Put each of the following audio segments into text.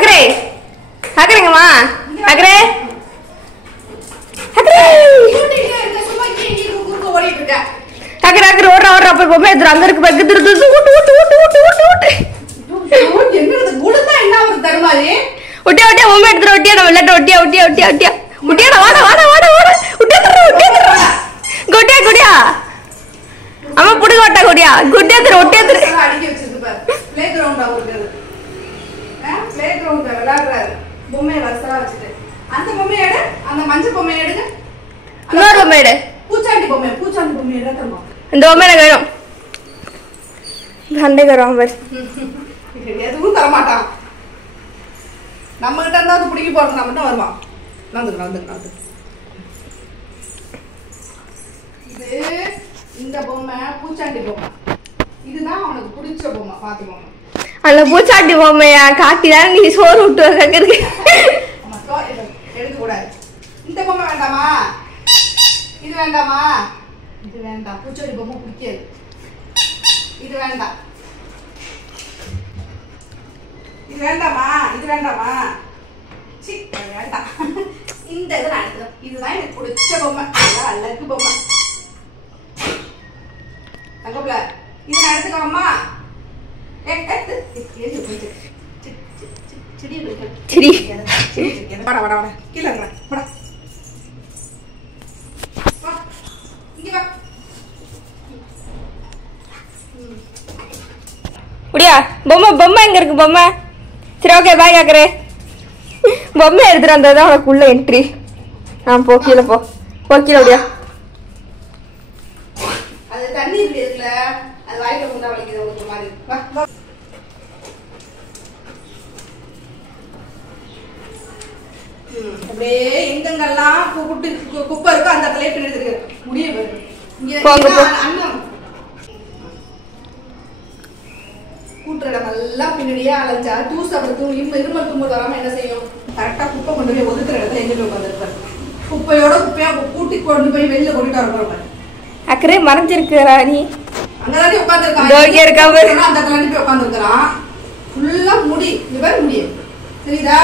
அக்கரே அக்கறேங்கம்மா அக்கரே அக்கரே அக்கறை அக்கறை ஓடுறா ஓடுறா போய் பொம்மை எடுத்துரு அங்க இருக்கு பக்கு திரு திரு ஊட்டு ஊட்டு ஊட்டு ஊட்டு ஊட்டு ஊட்டு என்னது குடுத்தா என்ன ஒரு தருமாரி ஒட்டியா ஒட்டியா பொம்மை எடுத்துரு ஒட்டியா நம்ம விளையாட்டு ஒட்டியா ஒட்டியா ஒட்டியா ஒட்டியா ஒட்டியா வாடா வாடா வாடா வாடா ஒட்டியா தர ஒட்டியா தர கொட்டியா கொடியா அம்மா புடுங்க வட்டா கொடியா குட்டியா தர ஒட்டியா தர அடிக்க வச்சிருக்கு பாரு ப்ளே கிரவுண்ட் அவருக்கு ப்ளே கிரவுண்ட் விளையாடுறாரு பொம்மையை வரிசலா வச்சுட்டு அந்த பொம்மையை எடு அந்த மஞ்சள் பொம்மையை எடுங்க இன்னொரு பொம்மை எடு பூச்சாண்டி பொம்மை எடுத்துமா இந்த பொம்மை எனக்கு வேணும் சண்டைக்கு வருவான் பாரு எதுவும் தரமாட்டான் நம்ம கிட்ட இருந்தா அது பிடிக்க போறது நம்ம தான் வருவான் நடந்துக்கு இது இந்த பொம்மை பூச்சாண்டி பொம்மை இதுதான் அவனுக்கு பிடிச்ச பொம்மை பாத்து பொம்மை அந்த பூச்சாண்டி பொம்மையா காட்டிதான் நீ சோறு விட்டு வைக்கிறதுக்கு எடுக்க கூடாது இந்த பொம்மை வேண்டாமா இது வேண்டாமா இது வேண்டாம் பூச்சாண்டி பொம்மை பிடிக்காது இது வேண்டாம் இது வேண்டாமா இது வேண்டாமா சி வேண்டாம் இந்த இது நான் எடுத்துக்கிறேன் இதுதான் எனக்கு பிடிச்ச பொம்மை அழகு பொம்மை தங்கப்பிள்ள இது நான் எடுத்துக்கலாமா சரி வாடா வாடா வாடா கீழே வாடா முடியா பொம்மை பொம்மை எங்க இருக்கு பொம்மை சரி ஓகே பாய் கேக்குறே பொம்மை எடுத்துட்டு வந்ததுதான் உனக்கு உள்ள என்ட்ரி போ கீழே போ கீழே முடியா அது தண்ணி இருக்குல்ல அது வாயில கொண்டா வலிக்குது ஒரு மாதிரி வா அப்படியே எங்கெங்கெல்லாம் குப்பை இருக்கோ அந்த இடத்துல பின்னாடி இருக்கு முடிய பாரு அண்ணன் கூட்டுற இடமெல்லாம் பின்னாடியே அலைஞ்சா தூசு அப்படி இருமல் தும்மல் வராம என்ன செய்யும் கரெக்டா குப்பை கொண்டு போய் ஒதுக்குற இடத்துல எங்க போய் உட்காந்துருப்பாரு குப்பையோட குப்பையா கூட்டி கொண்டு போய் வெளியில கொண்டுட்டு வரப்பாரு அக்கறை மறைஞ்சிருக்கிறா நீ அங்கதானே உட்காந்துருக்கான் அந்த இடத்துல போய் உட்காந்துருக்கான் ஃபுல்லா முடி இந்த மாதிரி முடிய சரிதா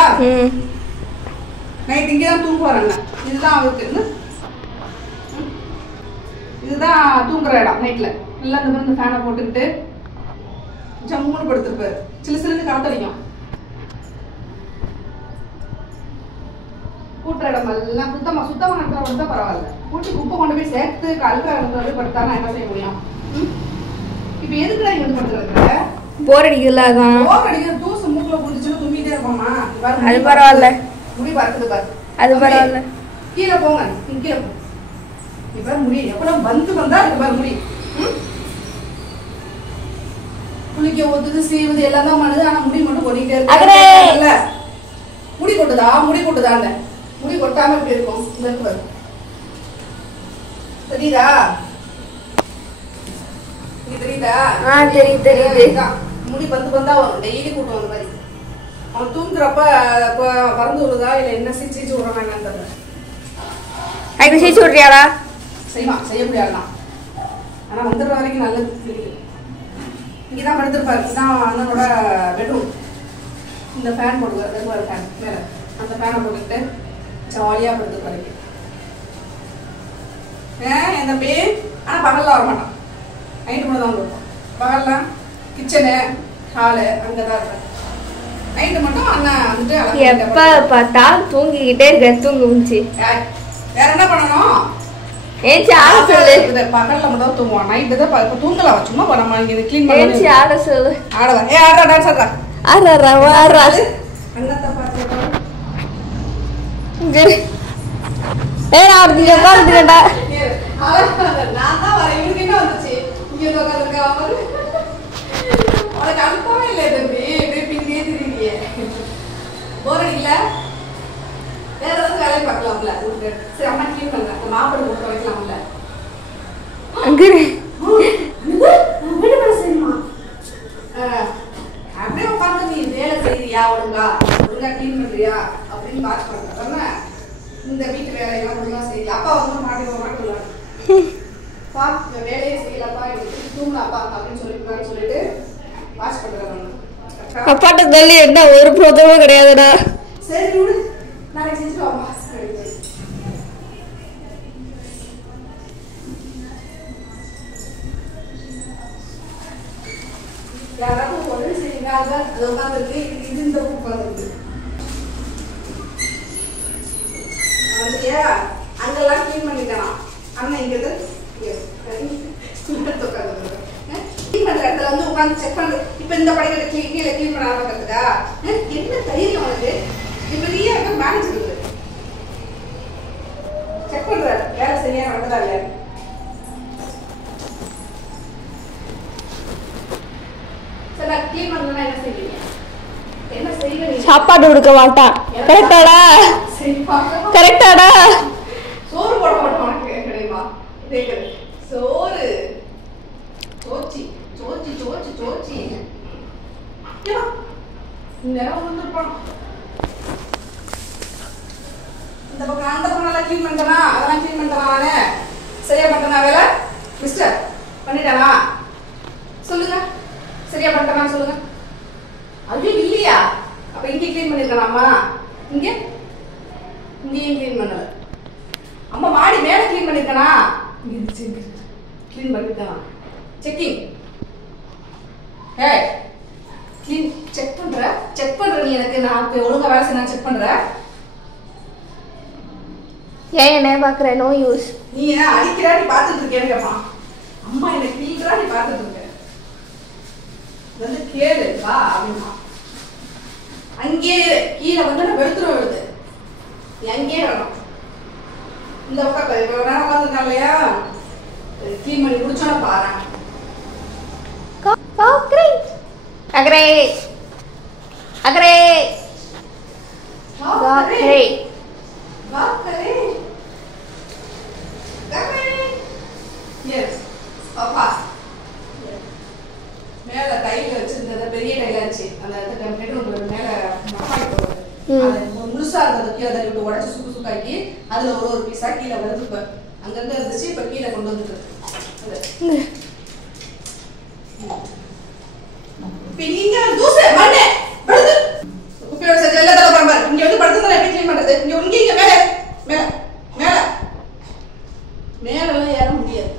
நைட் இங்கதான் தூங்குவாங்க இதுதான் அவருக்கு இதுதான் தூங்குற இடம் நைட்ல எல்லாம் இந்த மாதிரி ஃபேனை போட்டுக்கிட்டு ஜம்முன்னு படுத்திருப்பாரு சில சிலுக்கு காத்தடிக்கும் கூட்டுற இடம் எல்லாம் சுத்தமா நடத்துறவங்க பரவாயில்ல கூட்டி குப்பை கொண்டு போய் சேர்த்து கழுக்க படுத்தா என்ன செய்ய முடியும் இப்ப எதுக்குடா இங்க வந்து படுத்துருக்க போர் அடிக்கல அதான் போர் அடிக்கிற தூசு மூக்குல புடிச்சுன்னு தும்பிட்டே இருப்போமா அது பரவாயில்ல முடி பறக்குது பாரு அது பரவாயில்ல கீழே போங்க கீழே போ இப்ப முடி எப்பறம் வந்தா இருக்கு பாரு முடி குளிக்க ஊத்துது சீவுது எல்லாம் தான் பண்ணுது ஆனா முடி மட்டும் கொட்டிட்டே இருக்கு முடி கொட்டுதா அந்த முடி கொட்டாம எப்படி இருக்கும் இந்த இருக்கு பாரு தெரியுதா தெரியுதா முடி பந்தா வரும் டெய்லி கூட்டம் அந்த மாதிரி அவன் தூங்குறப்ப பறந்து விடுதா இல்ல என்ன சீச்சு விடுறான் என்னன்னு தெரியல சீச்சு விடுறியாடா செய்ய முடியாதுதான் ஆனா வந்துடுற வரைக்கும் நல்லது இங்கதான் படுத்திருப்பாரு இதுதான் அண்ணனோட பெட்ரூம் இந்த ஃபேன் போட்டுருக்காரு ஃபேன் மேல அந்த ஃபேனை போட்டுக்கிட்டு ஜாலியா படுத்திருப்பாரு என் தம்பி ஆனா பகல்ல வர மாட்டான் நைட்டு மட்டும் தான் வருவான் பகல்ல கிச்சனு ஹாலு அங்கதான் இருப்பாரு நைட்டு மட்டும் அண்ணன் வந்துட்டு எப்ப பார்த்தாலும் தூங்கிக்கிட்டே இருக்க தூங்குச்சு வேற என்ன பண்ணணும் ஏச்சி ஆட சொல்லு பகல்ல மட்டும் தூங்குவான் நைட்டு தான் இப்ப தூங்கலாம் சும்மா நம்ம இங்க க்ளீன் பண்ணி ஏச்சி ஆட சொல்லு ஆடவா ஆடுறா டான்ஸ் ஆடுறா ஆடுறா வாடுறா அண்ணத்தை பார்த்து நான் அவருக்கு உட்காந்துட்டேன்டா நான் தான் வரேன் இவனுக்கு என்ன வந்துச்சு இங்க உட்காந்துருக்கா அவனுக்கு அனுப்பவே இல்லை தம்பி பின்னே தெரியுங்க போர் அடிக்கல வேற ஏதாவது வேலையை பார்க்கலாம்ல சரி அம்மா கிளீன் பண்ணுங்க மாப்பிள்ளை கொடுக்க வைக்கலாம்ல வீடு வேலை செய்யுமா அப்படியே உட்காந்து நீ வேலை செய்யறியா ஒழுங்கா கிளீன் பண்றியா அப்படின்னு பார்த்து பண்ற இந்த வீட்டு வேலையெல்லாம் ஒழுங்கா செய்யல அப்பா வந்து மாட்டி பா வேலையை செய்யலப்பா எனக்கு தூங்கலாப்பா அப்படின்னு சொல்லிட்டு வாட்ச் பண்றாங்க அப்பாட்ட தள்ளி என்ன ஒரு ப்ரோதமும் கிடையாதுடா. சரி விடு, நாளைக்கு செஞ்சுட்டு வாமா. யாராவது உடனே செய்யுங்க. அது உட்காந்துருக்கு, இது இந்த உட்காந்துருக்கு. அங்கெல்லாம் கிளீன் பண்ணிக்கலாம். அண்ணன் இங்க கிளீன் பண்ற இடத்துல வந்து உட்காந்து செக் பண்றது. இப்ப இந்த படிக்கட்டை கீழே கிளீன் பண்ண ஆரம்பிக்கிறதுக்கா என்ன தைரியம் உனக்கு? பெரிய மேனேஜ் இருக்கு, செக் பண்ற வேலை சரியா நடந்ததா இல்லையா? சரி, நான் கிளீன் பண்ணணும்னா என்ன செய்வீங்க? என்ன செய்வீங்க? சாப்பாடு கொடுக்க மாட்டான். கரெக்டாடா? கரெக்டாடா? சோறு போட மாட்டோம் உனக்கு கிடையுமா? சோறு சோச்சி சோச்சி சோச்சி சோச்சி நேரம் வந்துருப்பான். இந்த பக்கம் அந்த பக்கம் நல்லா கிளீன் பண்ணிட்டனா? அதெல்லாம் கிளீன் பண்ணிட்டனா? நானு சரியா பண்ணிட்டனா? வேலை மிஸ்டர் பண்ணிட்டானா? சொல்லுங்க, சரியா பண்ணிட்டனா சொல்லுங்க. ஐயோ இல்லையா? அப்ப இங்க கிளீன் பண்ணிருக்கலாமா? இங்க இங்கேயும் கிளீன் பண்ணல. அம்மா மாடி மேல கிளீன் பண்ணிருக்கனா? கிளீன் பண்ணிருக்கனா? செக்கிங். ஏய் கிளீன் செக் பண்ற நீ எனக்கு. நான் ஒழுங்கா வேலை செய்ய செக் பண்ற. ஏன் என்ன பாக்குற? No use. நீ என்ன அடிக்கிறா? நீ பாத்துட்டு இருக்கேன்னு கேட்பான். அம்மா என்ன கிளீன்ரா? நீ பாத்துட்டு இருக்க வந்து கேளு வா அப்படின்னா. அங்கே கீழே வந்து நான் வெளுத்துருவேன். வெளுத்து அங்கேயே வேணும். இந்த பக்கம் இப்போ நேரம் உட்காந்துருக்கான் இல்லையா? கிளீன் பண்ணி முடிச்சோன்னா பாரு. அகரே அகரே அகரே வாக்கரே கரே. Yes papa. மேல டைல வச்சிருந்தத பெரிய டைல இருந்துச்சு. அந்த பெட்ரூம்ல மேல மப்பாய் போடுறது. அது முழுசா இருந்தது. கீழே தள்ளி விட்டு உடச்சு சுக்கு சுக்காக்கி அதுல ஒரு பீஸா கீழே வருது. அங்க இருந்து இருந்துச்சு, இப்ப கீழே கொண்டு வந்துட்டு. நீங்க தூசு மண்ணே படுத்து குப்பையோட செஞ்ச எல்லா தலை பாரு. இங்க வந்து படுத்துறத எப்படி க்ளீன் பண்றது? இங்க மேல மேல மேல மேல எல்லாம் ஏற முடியாது.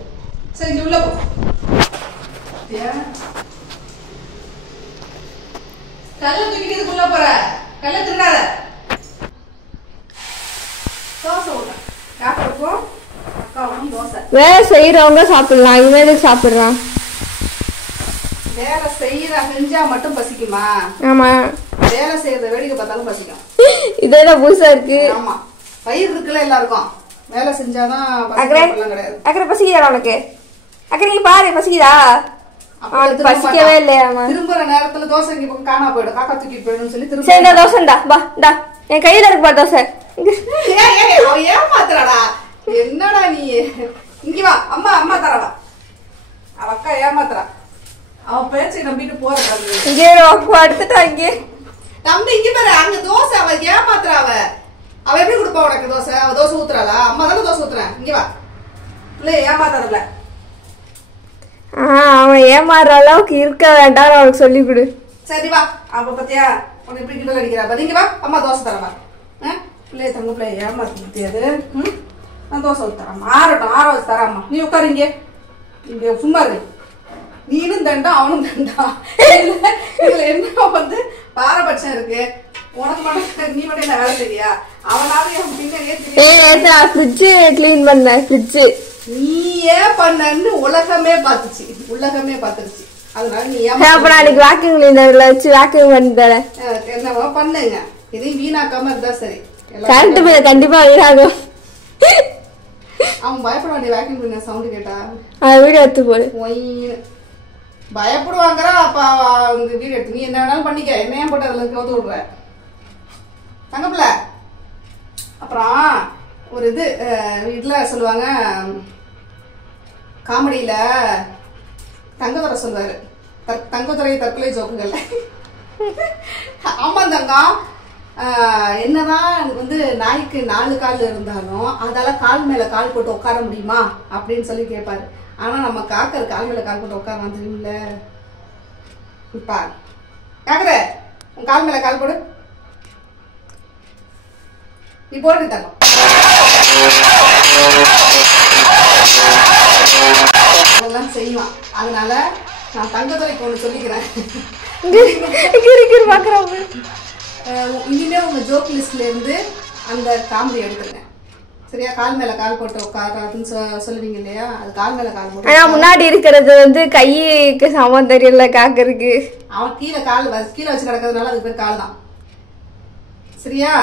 சரி இங்க உள்ள போ. கல்ல தூக்கிட்டு உள்ள போற. கல்ல திருடாத. தோசை ஊட்ட. யாருக்கும் அக்காவுக்கும் தோசை. வேலை செய்யறவங்க சாப்பிடலாம். இவன் சாப்பிடுறான். வேலை செஞ்சா மட்டும் பசிக்குமா? ஆமா. வேலை செய்யறத வேடிக்கை பார்த்தாலும் பசிக்கும். இதெல்லாம் புதுசா இருக்கு. ஆமா, பயிர் இருக்குல்ல எல்லாருக்கும். வேலை செஞ்சாதான் கிடையாது. அக்கறை பசிக்குதா உனக்கு? அக்கறை நீ பாரு பசிக்குதா? பசிக்கவே இல்லையா? திரும்புற நேரத்துல தோசை இங்க பக்கம் காணா போயிடும். காக்கா தூக்கிட்டு போயிடும் சொல்லி திரும்ப. சரி தோசைண்டா வா டா. என் கையில இருக்கு பா தோசை. ஏமாத்துறாடா. என்னடா நீ? இங்க வா. அம்மா அம்மா தரவா. அவ அக்கா ஏமாத்துறா. அவ பேச்சை நம்பிட்டு போற அடுத்துட்டாங்க. தம்பி இங்க பாரு, அங்க தோசை. அவ ஏமாத்துறா. அவ எப்படி கொடுப்பா உனக்கு தோசை? அவ தோசை ஊத்துறாளா? அம்மா தானே தோசை ஊத்துறேன். இங்க வா. இல்ல ஏமாத்தாடல. அவன் ஏமாறுற அளவுக்கு இருக்க வேண்டாம். அவனுக்கு சொல்லி கொடு. சரி வா. அப்ப பத்தியா உனக்கு இப்படி கிட்ட அடிக்கிறா? நீங்க வா. அம்மா தோசை தரவா. பிள்ளைய தங்க பிள்ளைய ஏமாத்தியாது. நான் தோசை ஊத்துறேன். ஆறட்டும், ஆற வச்சு தராம்மா. நீ உட்காரு இங்க. இங்க சும்மா இருக்கு. நீனும் தண்டா அவனும் தண்டா. இதுல என்ன வந்து பாரபட்சம் இருக்கு? உனக்கு மட்டும் நீ மட்டும் என்ன வேலை செய்யா? அவனாவது கிளீன் பண்ண ஃப்ரிட்ஜ் நீ ஏன் பண்ணன்னு உலகமே பாத்துச்சு. உலகமே பாத்துருச்சு. அதனால நீ நாளைக்கு வேக்யூம் கிளீனர்ல வச்சு வேக்யூம் பண்ணி தரேன். என்னவா பண்ணுங்க. இதையும் வீணாக்காம இருந்தா சரி. கரண்ட் பில் கண்டிப்பா வீணாகும். அவன் பயப்பட வேண்டிய வேக்யூம் கிளீனர் சவுண்ட் கேட்டா வீடியோ எடுத்து போடு. பயப்படுவாங்கறா. அப்ப வீடியோ எடுத்து நீ என்ன வேணாலும் பண்ணிக்க. என்ன ஏன் போட்டு அதுல கவுத்து விடுற தங்கப்பிள்ள? அப்புறம் ஒரு இது இதுல சொல்லுவாங்க, காமெடியில தங்கதுரை சொல்வாரு, தங்கதுரை தற்கொலை ஜோக்குகள். ஆமா தங்கம், என்னதான் வந்து நாய்க்கு 4 கால் இருந்தாலும் அதால கால் மேல கால் போட்டு உட்கார முடியுமா அப்படின்னு சொல்லி கேட்பாரு. ஆனா நம்ம காக்கர் கால் மேல கால் போட்டு உட்காரலாம் தெரியுமில்ல. இப்ப கேக்குற உன் கால் மேல கால் போடு. நீ போட்டு தரணும். அதெல்லாம் செய்வான். அதனால நான் தங்கத்துறைக்கு ஒன்று சொல்லிக்கிறேன். இனிமே உங்க ஜோக் லிஸ்ட்ல இருந்து அந்த காமெடி எடுத்துருங்க. சரியா? கால் மேல கால் போட்டு உட்காராதுன்னு சொல்லுவீங்க இல்லையா? அது கால் மேல கால் போட்டு. ஆனா முன்னாடி இருக்கிறது வந்து கைக்கு சமம் தெரியல காக்கருக்கு. அவன் கீழே வச்சு கிடக்கிறதுனால அதுக்கு பேர் கால் தான். சரியா?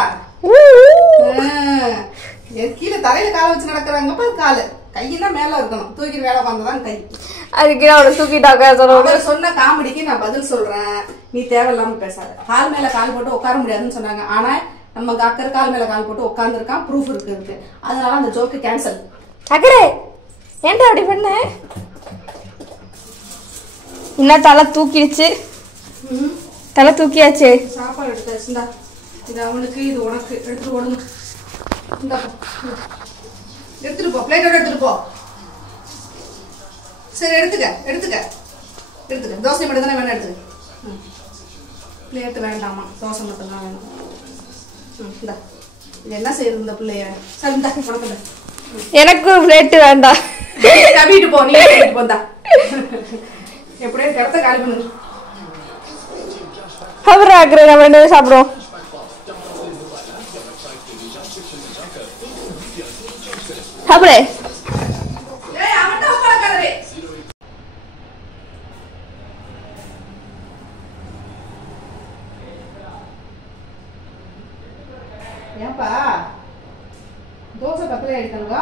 கீழே தரையில கால வச்சு நடக்கிறாங்கப்ப காலு. கையில மேல இருக்கணும். தூக்கிட்டு வேலை வந்ததான் கை. அதுக்கு அவனை தூக்கிட்டாக்க சொன்ன காமெடிக்கு நான் பதில் சொல்றேன். நீ தேவையில்லாம பேசாத. கால் மேல கால் போட்டு உட்கார முடியாதுன்னு சொன்னாங்க. ஆனா நம்ம அக்கர் கால் மேல கால் போட்டு உட்காந்துருக்கான். ப்ரூஃப் இருக்கு. அதனால அந்த ஜோக்கு கேன்சல். அக்கரே ஏன்டா அப்படி பண்ண? இன்னும் தலை தூக்கிடுச்சு. தலை தூக்கியாச்சு. சாப்பாடு எடுத்தாச்சுடா. இது அவனுக்கு இது உனக்கு. எடுத்துட்டு ஓடுங்க. எடுத்துட்டு போ. பிளேட்டோட எடுத்துட்டு போ. சரி எடுத்துக்க. தோசை மட்டும் தானே வேணா எடுத்துக்க. பிளேட்டு வேண்டாமா? தோசை மட்டும் தான் வேணும். இந்தா இது என்ன செய்யுது இந்த பிள்ளைய? சரி இந்தா உனக்கு. எனக்கு பிளேட்டு வேண்டாம். வீட்டு போ. நீ வீட்டு போந்தா எப்படியே கிடத்த காலி பண்ணு. அப்புறம் ஆக்குறேன். நம்ம 2 பேரும் சாப்பிடுவோம். சாப்பிடு. ஏன்பா தோசை பக்கத்துல எடுக்கணுங்க?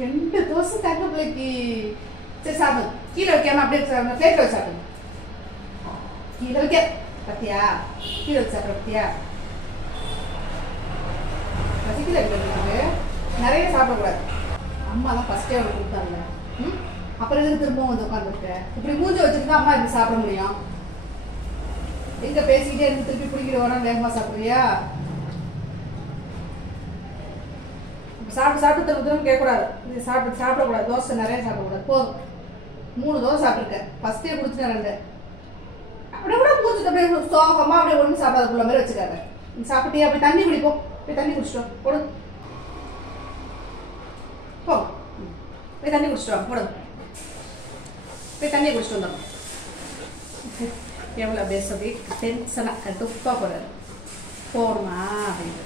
ரெண்டு தோசை தங்க பிள்ளைக்கு. சரி சாப்பிடு. கீழே வைக்காம அப்படியே பிளேட்ல வச்சு சாப்பிடுங்க. கீழே வைக்க பத்தியா? கீழே வச்சு சாப்பிட பத்தியா? பசிக்கல இருக்கிறதுக்கு நிறைய சாப்பிடக்கூடாது. அம்மா தான் ஃபர்ஸ்டே அவனுக்கு கொடுத்தாங்க. அப்புறம் எதுக்கு திரும்பவும் வந்து உட்காந்துருக்க? இப்படி மூஞ்ச வச்சுட்டு அம்மா இப்படி சாப்பிட முடியும்? எங்க பேசிக்கிட்டே இருந்து திருப்பி பிடிக்கிற வர வேகமா சாப்பிடுறியா? சாப்பிட்டு திரும்ப கேட்கக்கூடாது. இது சாப்பிடக்கூடாது. தோசை நிறைய சாப்பிடக்கூடாது. போதும். 3 தோசை சாப்பிட்டுருக்கேன். ஃபர்ஸ்டே குடிச்சுட்டேன் 2. அப்படியே கூட மூச்சுட்டு அப்படியே சோகமா அப்படியே ஒன்றும் சாப்பிடாதுக்குள்ள மாதிரி வச்சுக்காத. நீ சாப்பிட்டியா? அப்படி தண்ணி குடிப்போம். போய் தண்ணி குடிச்சிட்டோம். போடு போ. போய் தண்ணி குடிச்சிட்டோம். போடு. போய் தண்ணியை குடிச்சிட்டு வந்தோம். எவ்வளோ பேசுறது டென்ஷனாக கடுப்பா போறாரு. போடுமா அப்படின்னு.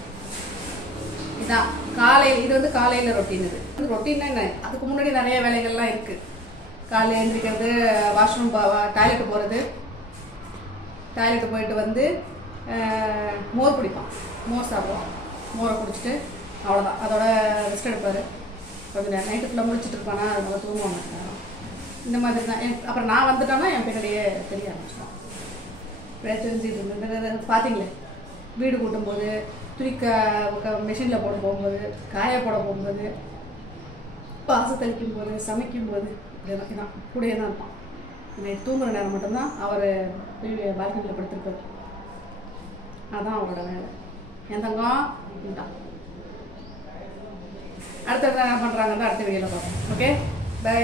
இதான் காலையில். இது வந்து காலையில் ரொட்டீன். இது ரொட்டீன்னா என்ன? அதுக்கு முன்னாடி நிறைய வேலைகள்லாம் இருக்கு. காலையில் எழுந்திரிக்கிறது, வாஷ்ரூம் டாய்லெட்டு போகிறது, டாய்லெட்டு போயிட்டு வந்து மோர் குடிப்பான். மோர் சாப்பிடுவான். மோரை குடிச்சிட்டு அவ்வளோதான். அதோட ரெஸ்ட் எடுப்பார். கொஞ்சம் நேரம் நைட்டு ஃபுல்லாக முடிச்சுட்டு இருப்பானா, அதனால தூங்குவாங்க. இந்த மாதிரி தான். அப்புறம் நான் வந்துட்டேன்னா என் பின்னாடியே தெரிய ஆரம்பிச்சிடும். தெரிஞ்சுட்டு பார்த்தீங்களே, வீடு கூட்டும்போது, துணிக்க மிஷினில் போட போகும்போது, காய போட போகும்போது, பாச தெளிக்கும் போது, சமைக்கும் போது தான் கூடயே தான் இருப்பான். நைட் தூங்குற நேரம் மட்டும்தான் அவர் பால்கனியில் படுத்திருப்பார். அதுதான் அவரோட வேலை. என் தங்கம் இதுதான். அடுத்த என்ன பண்ணுறாங்கன்னு அடுத்த வீடியோவில் பார்ப்போம். Okay, by.